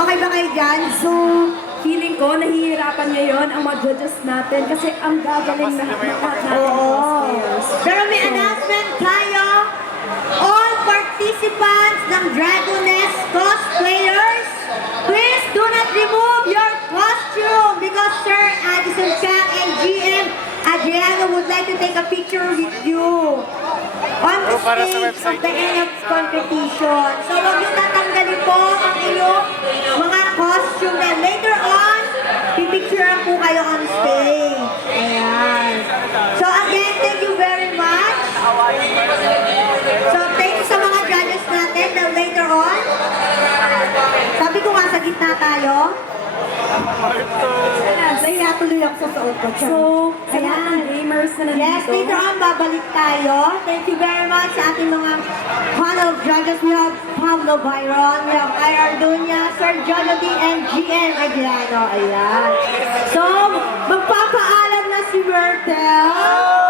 Okay ba kayo dyan? So, feeling ko, nahihirapan ngayon ang mga judges natin kasi ang gagaling na lahat natin cosplayers. Pero may announcement tayo. All participants ng Dragoness cosplayers, please do not remove your costume because Sir Addison Chang and GM Adriano would like to take a picture with you on the stage of the end of competition. So huwag yung tatanggalin po ang inyong mga costume na later on, pipicturean po kayo on stage. Ayan. So again, thank you very much. So thank you sa mga judges natin na later on. Sabi ko nga sa gitna tayo. Kaya tuloy ako sa suot ko. So, sa lahat ng gamers na nandito. Yes, later on, babalik tayo. Thank you very much sa ating mga panel judges. We have Pablo Byron, we have I.R. Dunya, Sir Jonathan, and GM Adriano. Ayan. So, magpapaalam na si Bertel.